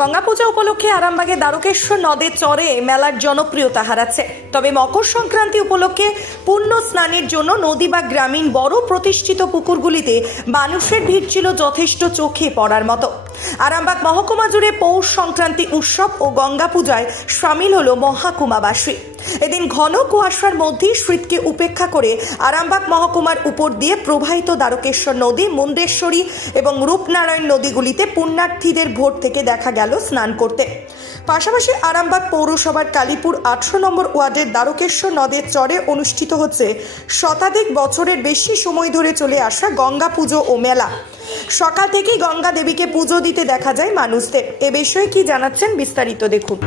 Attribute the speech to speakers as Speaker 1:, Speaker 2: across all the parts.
Speaker 1: গঙ্গা পূজা উপলক্ষে আরামবাগে দ্বারকেশ্বর নদে চরে মেলার জনপ্রিয়তা হারাচ্ছে। তবে মকর সংক্রান্তি উপলক্ষে পূর্ণ স্নানের জন্য নদী বা গ্রামীণ বড় প্রতিষ্ঠিত পুকুরগুলিতে মানুষের ভিড় ছিল যথেষ্ট চোখে পড়ার মতো। আরামবাগ মহকুমা জুড়ে পৌষ সংক্রান্তি উৎসব ও গঙ্গা পূজায় সামিল হল মহাকুমাবাসী। এদিন ঘন কুয়াশার মধ্যেই শীতকে উপেক্ষা করে আরামবাগ মহকুমার উপর দিয়ে প্রবাহিত দ্বারকেশ্বর নদী, মুন্ডেশ্বরী এবং রূপনারায়ণ নদীগুলিতে পুণ্যার্থীদের ভোর থেকে দেখা গেল স্নান করতে। পাশাপাশি আরামবাগ পৌরসভার কালীপুর আটশো নম্বর ওয়ার্ডের দ্বারকেশ্বর নদের চরে অনুষ্ঠিত হচ্ছে শতাধিক বছরের বেশি সময় ধরে চলে আসা গঙ্গা পুজো ও মেলা। সকাল থেকেই গঙ্গা দেবীকে পুজো দিতে দেখা যায় মানুষদের। এ বিষয়ে কি জানাচ্ছেন বিস্তারিত দেখুন।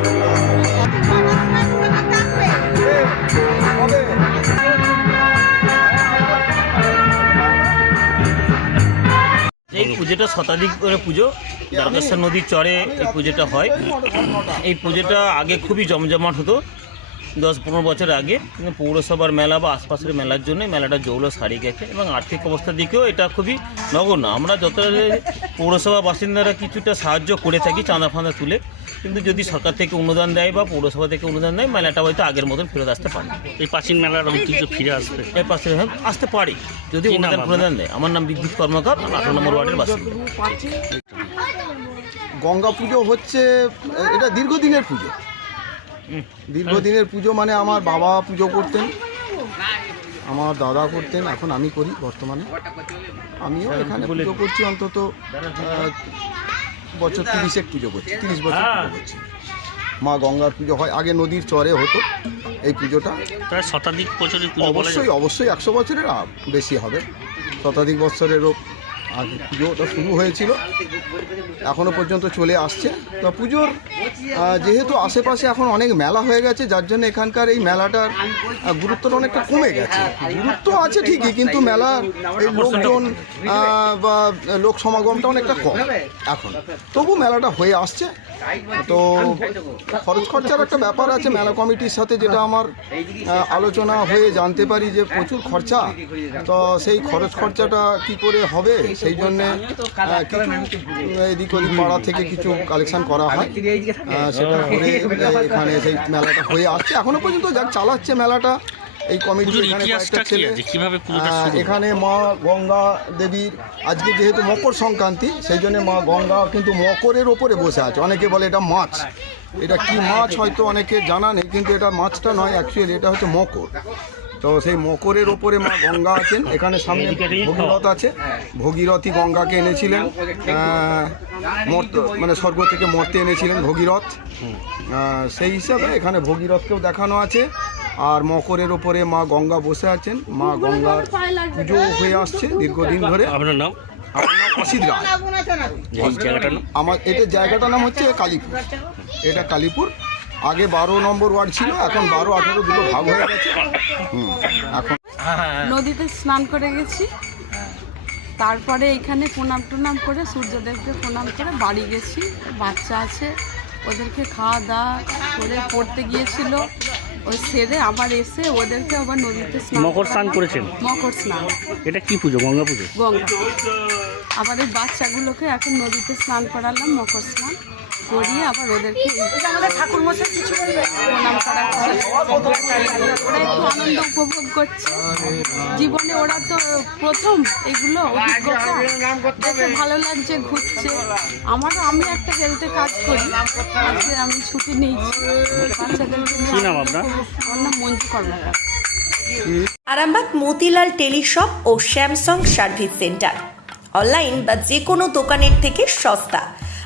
Speaker 2: পুজোটা শতাধিক করে পুজো। দ্বারকেশ্বর নদীর চরে এই পুজোটা হয়। এই পুজোটা আগে খুবই জমজমাট হতো। দশ পনেরো বছর আগে কিন্তু পৌরসভার মেলা বা আশপাশের মেলার জন্য মেলাটা জৌলো সারিয়ে গেছে এবং আর্থিক অবস্থার দিকেও এটা খুবই নগণ্য। আমরা যত পৌরসভা বাসিন্দারা কিছুটা সাহায্য করে থাকি চাঁদা ফাঁদা তুলে কিন্তু যদি সরকার থেকে অনুদান দেয় বা পৌরসভা থেকে অনুদান দেয় মেলাটা হয়তো আগের মতন ফেরত আসতে পারে
Speaker 3: এই প্রাচীন মেলার ঐতিহ্য ফিরে আসবে।
Speaker 2: এই পাশে হ্যাঁ, আসতে পারে। যদি অনুদান প্রদান দেয় আমার নাম বিদ্যুৎ কর্মকার আঠারো নম্বর ওয়ার্ডের বাসিন্দা।
Speaker 4: গঙ্গা পুজো হচ্ছে এটা দীর্ঘদিনের পুজো। দীর্ঘদিনের পুজো মানে আমার বাবা পুজো করতেন আমার দাদা করতেন এখন আমি করি বর্তমানে। আমিও এখানে পুজো করছি অন্তত বছর তিরিশেক পুজো করছি তিরিশ বছর পুজো করছি। মা গঙ্গার পুজো হয় আগে নদীর চরে হতো এই পুজোটা।
Speaker 3: প্রায় শতাধিক বছরের
Speaker 4: অবশ্যই অবশ্যই একশো বছরের বেশি হবে। শতাধিক বছরেরও আগে পুজোটা শুরু হয়েছিল। এখনও পর্যন্ত চলে আসছে। তো পুজোর যেহেতু আশেপাশে এখন অনেক মেলা হয়ে গেছে, যার জন্য এখানকার এই মেলাটার গুরুত্বটা অনেকটা কমে গেছে। গুরুত্ব আছে ঠিকই, কিন্তু মেলার এই লোকজন বা লোক সমাগমটা অনেকটা কম এখন। তবু মেলাটা হয়ে আসছে। তো খরচ খরচার একটা ব্যাপার আছে। মেলা কমিটির সাথে যেটা আমার আলোচনা হয়ে জানতে পারি যে প্রচুর খরচা। তো সেই খরচ খরচাটা কি করে হবে সেই জন্যে এদিক ওদিক পাড়া থেকে কিছু কালেকশন করা হয়। সেটা করে এখানে সেই মেলাটা হয়ে আসছে। এখনও পর্যন্ত যাক চালাচ্ছে মেলাটা। এই কমিটি? এখানে মা গঙ্গা দেবীর আজকে যেহেতু মকর সংক্রান্তি সেই জন্য মা গঙ্গা কিন্তু মকরের ওপরে বসে আছে। অনেকে বলে এটা মাছ। এটা কি মাছ হয়তো অনেকে জানা নেই কিন্তু এটা মাছটা নয় অ্যাকচুয়ালি এটা হচ্ছে মকর। তো সেই মকরের ওপরে মা গঙ্গা আছেন এখানে সামনে ভগীরথ আছে। ভগীরথী গঙ্গাকে এনেছিলেন। মর্ত মানে স্বর্গ থেকে মর্তে এনেছিলেন ভগীরথ। সেই হিসাবে এখানে ভগীরথকেও দেখানো আছে। আর মকরের ওপরে মা গঙ্গা বসে আছেন। মা গঙ্গার পুজো হয়ে আসছে দীর্ঘদিন ধরে।
Speaker 3: আপনার নাম?
Speaker 4: আমার এটা জায়গাটার নাম হচ্ছে কালীপুর। এটা কালীপুর। আগে বারো নম্বর ওয়ার্ড ছিল এখন বারো আঠেরো দুটো ভাগ হয়ে গেছে। হুম, এখন
Speaker 5: নদীতে স্নান করে গেছি। তারপরে এখানে প্রণাম টুনাম করে সূর্যদেবকে প্রণাম করে বাড়ি গেছি। বাচ্চা আছে ওদেরকে খাওয়া দাওয়া করে পড়তে গিয়েছিল। ওই সেরে আবার এসে ওদেরকে আবার নদীতে স্নান
Speaker 3: মকর স্নান। করেছেন?
Speaker 5: মকর স্নান।
Speaker 3: এটা কি পুজো গঙ্গা পুজো?
Speaker 5: গঙ্গা। এই বাচ্চাগুলোকে এখন নদীতে স্নান করালাম মকর স্নান। করিয়ে আবার ওদেরকে প্রণাম করাচ্ছি। ওরা একটু আনন্দ উপভোগ করছে। জীবনে ওরা তো প্রথম এগুলো দেখে ভালো লাগছে ঘুরছে। আমারও আমি একটা হেলথে কাজ করি। আজকে আমি ছুটি নিয়েছি। বাচ্চাদেরকে নিয়ে
Speaker 3: কি নাম আপনার?
Speaker 5: আমার নাম মঞ্জু কর্মকার।
Speaker 1: আরামবাগ মতিলাল টেলিশপ ও স্যামসাং সার্ভিস সেন্টার। অনলাইন বা যে কোনো দোকানের থেকে সস্তা।